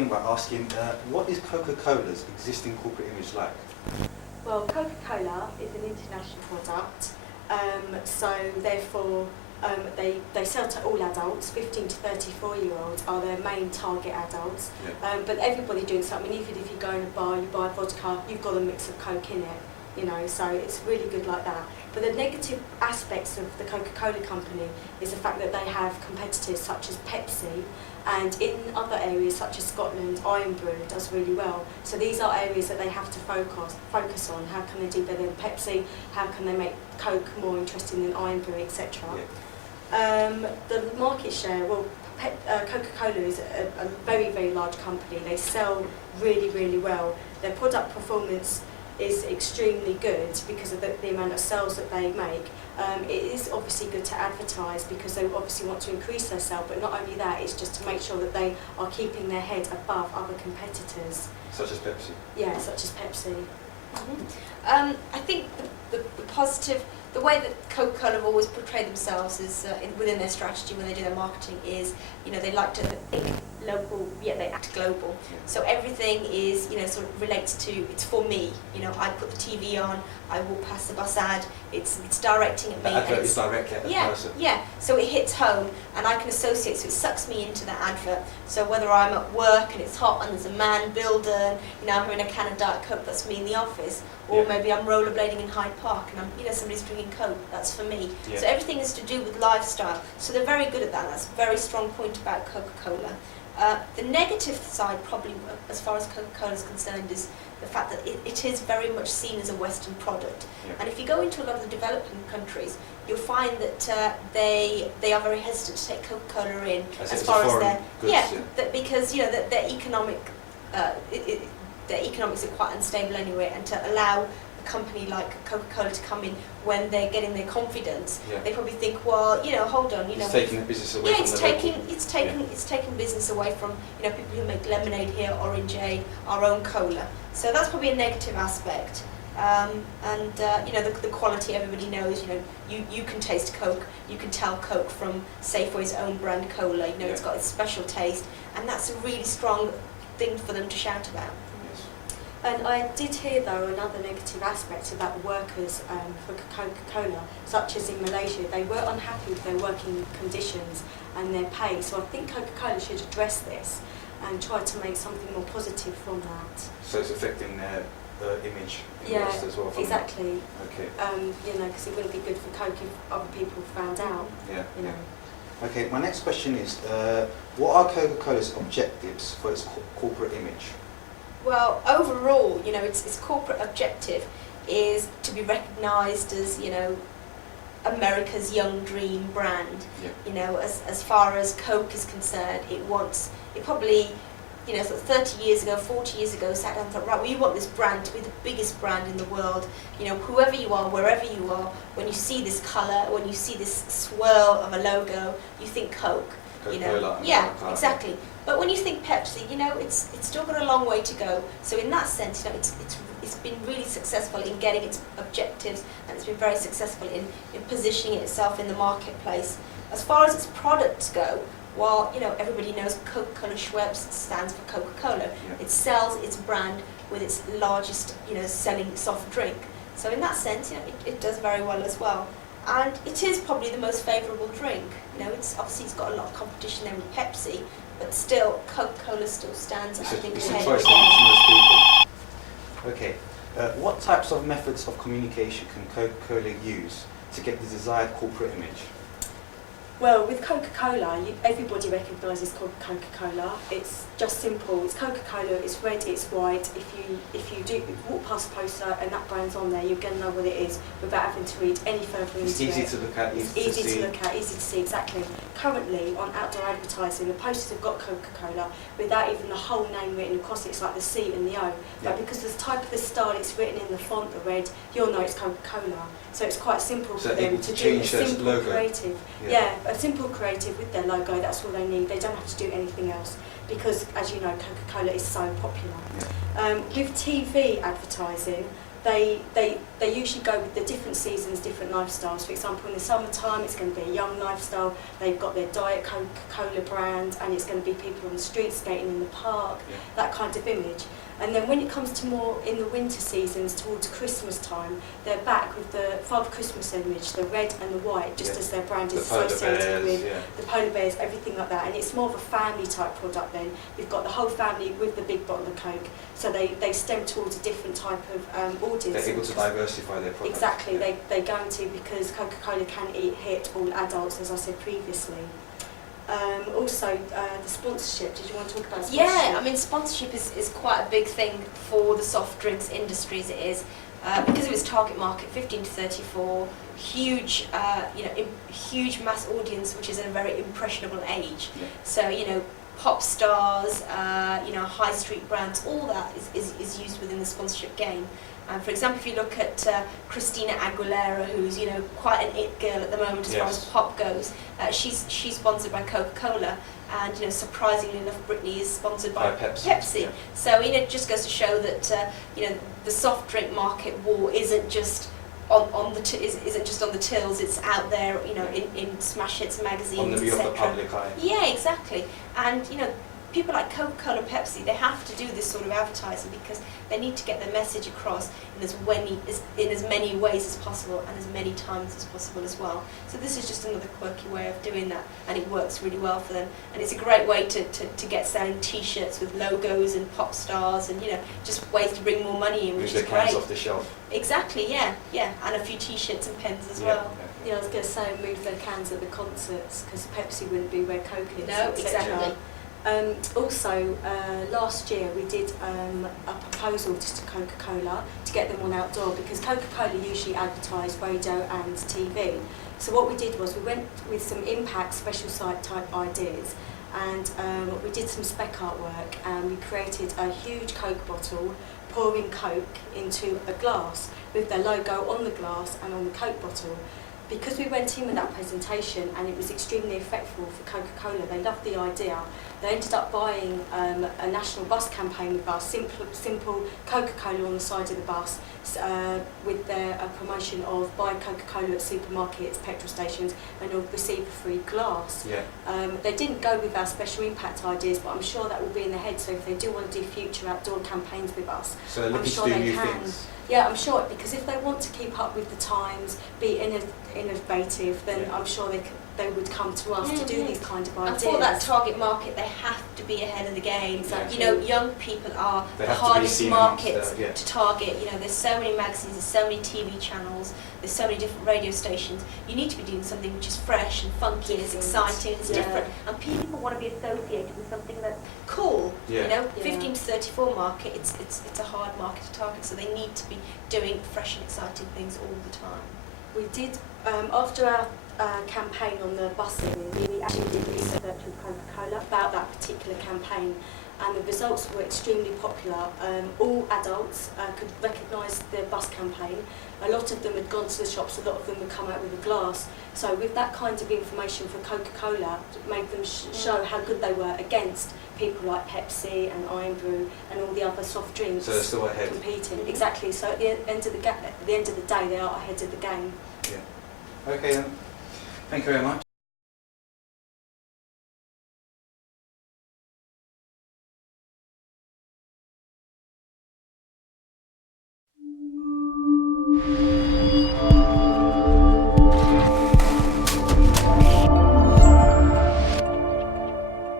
begin by asking, what is Coca-Cola's existing corporate image like? Well, Coca-Cola is an international product, so therefore they sell to all adults. 15 to 34-year-olds are their main target adults. Yeah. But everybody doing something. Even if you go in a bar, you buy vodka, you've got a mix of Coke in it. You know, so it's really good like that. But the negative aspects of the Coca-Cola company is the fact that they have competitors such as Pepsi, and in other areas such as Scotland, Iron Brew does really well. So these are areas that they have to focus on. How can they do better than Pepsi? How can they make Coke more interesting than Iron Brew, etc. Yeah. The market share, well, Coca-Cola is a very, very large company. They sell really, really well. Their product performance is extremely good because of the amount of sales that they make. It is obviously good to advertise because they obviously want to increase their sale, but not only that, it's just to make sure that they are keeping their head above other competitors. Such as Pepsi? Yeah, such as Pepsi. I think the positive, the way that Coca-Cola have always portrayed themselves is within their strategy when they do their marketing is, you know, they like to think local, yet they act global. So everything is, you know, sort of relates to, it's for me. You know, I put the TV on, I walk past the bus ad, it's directing at me. The advert is directly at the person. Yeah, so it hits home and I can associate, so it sucks me into that advert. So whether I'm at work and it's hot and there's a man building, you know, I'm having a can of Diet Coke, that's me in the office. Or maybe I'm rollerblading in Hyde Park and I'm, you know, somebody's drinking Coke, that's for me. Yeah. So everything is to do with lifestyle. So they're very good at that. That's a very strong point about Coca-Cola. The negative side, probably, as far as Coca-Cola is concerned, is the fact that it is very much seen as a Western product. Yeah. And if you go into a lot of the developing countries, you'll find that they are very hesitant to take Coca-Cola in as far as their because you know their economic their economics are quite unstable anyway, and to allow a company like Coca-Cola to come in when they're getting their confidence, they probably think, well, you know, hold on, you know, it's taking the business away from it's taking business away from, you know, people who make lemonade here, orangeade, our own cola. So that's probably a negative aspect. You know, the quality, everybody knows, you know, you can taste Coke, you can tell Coke from Safeway's own brand cola, you know, it's got its special taste, and that's a really strong thing for them to shout about. And I did hear, though, another negative aspect about the workers for Coca-Cola, such as in Malaysia. They were unhappy with their working conditions and their pay, so I think Coca-Cola should address this and try to make something more positive from that. So it's affecting their image in the West as well? Exactly. Okay. You know, because it wouldn't be good for Coke if other people found out. Yeah. You know. Okay, my next question is, what are Coca-Cola's objectives for its corporate image? Well, overall, you know, its corporate objective is to be recognised as, you know, America's young dream brand. Yeah. You know, as far as Coke is concerned, it probably, you know, sort of 30 years ago, 40 years ago, sat down and thought, right, we want this brand to be the biggest brand in the world. You know, whoever you are, wherever you are, when you see this colour, when you see this swirl of a logo, you think Coke. Coca-Cola. You know, exactly. But when you think Pepsi, you know, it's still got a long way to go. So in that sense, you know, it's been really successful in getting its objectives, and it's been very successful in positioning itself in the marketplace. As far as its products go, while, you know, everybody knows Coca-Cola Schweppes stands for Coca-Cola, it sells its brand with its largest, you know, selling soft drink. So in that sense, you know, it does very well as well. And it is probably the most favourable drink. You know, it's got a lot of competition there with Pepsi, but still, Coca-Cola still stands, I think, ahead of most people. Okay. What types of methods of communication can Coca-Cola use to get the desired corporate image? Well, with Coca-Cola, everybody recognises Coca-Cola. It's just simple. It's Coca-Cola. It's red. It's white. If you walk past a poster and that brand's on there, you're going to know what it is without having to read any further into it. It's easy to look at. Easy to look at. Easy to see. Exactly. Currently, on outdoor advertising, the posters have got Coca-Cola without even the whole name written across it. It's like the C and the O. But because of the type of the style it's written in the font, the red, you'll know it's Coca-Cola. So it's quite simple for them to do a simple creative. Yeah, a simple creative with their logo, that's all they need. They don't have to do anything else because, as you know, Coca-Cola is so popular. With TV advertising, they usually go with the different seasons, different lifestyles. For example, in the summertime, it's going to be a young lifestyle. They've got their Diet Coca-Cola brand, and it's going to be people on the street skating in the park, that kind of image. And then when it comes to more in the winter seasons, towards Christmas time, they're back with the Father Christmas image, the red and the white, just as their brand is associated with the polar bears, everything like that. And it's more of a family type product then. You've got the whole family with the big bottle of Coke, so they stem towards a different type of audience. They're able to diversify their products. Exactly, they're going to, because Coca-Cola can hit all adults, as I said previously. Also, the sponsorship. Did you want to talk about sponsorship? Yeah, I mean, sponsorship is quite a big thing for the soft drinks industry, as it is, because of its target market, 15 to 34, huge, huge mass audience, which is a very impressionable age. Yeah. So, pop stars, high street brands, all that is used within the sponsorship game. For example, if you look at Christina Aguilera, who's quite an it girl at the moment as far as pop goes, she's sponsored by Coca-Cola, and surprisingly enough, Britney is sponsored by Pepsi. Yeah. So it just goes to show that the soft drink market war isn't just on the tills. It's out there, in smash hits magazines, on the view of the public eye. Yeah, exactly. And people like Coca-Cola and Pepsi, they have to do this sort of advertising because they need to get their message across in as many ways as possible and as many times as possible as well. So this is just another quirky way of doing that, and it works really well for them. And it's a great way to get selling T-shirts with logos and pop stars, and just ways to bring more money in, which is great. Move the cans off the shelf. Exactly, yeah, and a few T-shirts and pens as well. Yeah, I was going to say move their cans at the concerts, because Pepsi wouldn't be where Coke is. No, exactly. Also, last year we did a proposal to Coca-Cola to get them on outdoor, because Coca-Cola usually advertise radio and TV. So what we did was we went with some impact special site type ideas, and we did some spec artwork, and we created a huge Coke bottle pouring Coke into a glass with their logo on the glass and on the Coke bottle. Because we went in with that presentation and it was extremely effective for Coca-Cola, they loved the idea. They ended up buying a national bus campaign with us, simple Coca-Cola on the side of the bus, with their promotion of buy Coca-Cola at supermarkets, petrol stations, and you'll receive a free glass. Yeah. They didn't go with our special impact ideas, but I'm sure that will be in their head, so if they do want to do future outdoor campaigns with us, so they're looking I'm sure to do they new can. things. Yeah, I'm sure, because if they want to keep up with the times, be innovative, then I'm sure they would come to us to do these kind of ideas. And for that target market, they have to be ahead of the game. Exactly. Young people are They the have to be hardest seen market amongst the, to target. There's so many magazines, there's so many TV channels, there's so many different radio stations. You need to be doing something which is fresh and funky, and it's exciting, it's different, and people want to be associated with something that's cool. 15 to 34 market, it's a hard market to target, so they need to be doing fresh and exciting things all the time. We did, after our campaign on the busing, we actually did research with Coca-Cola about that particular campaign, and the results were extremely popular. All adults could recognise the bus campaign. A lot of them had gone to the shops, a lot of them would come out with a glass. So with that kind of information for Coca-Cola, it made them show how good they were against people like Pepsi and Iron Brew and all the other soft drinks. So they're still ahead. Competing, exactly. So at the end of the day, they are ahead of the game. Yeah. Okay then. Thank you very much.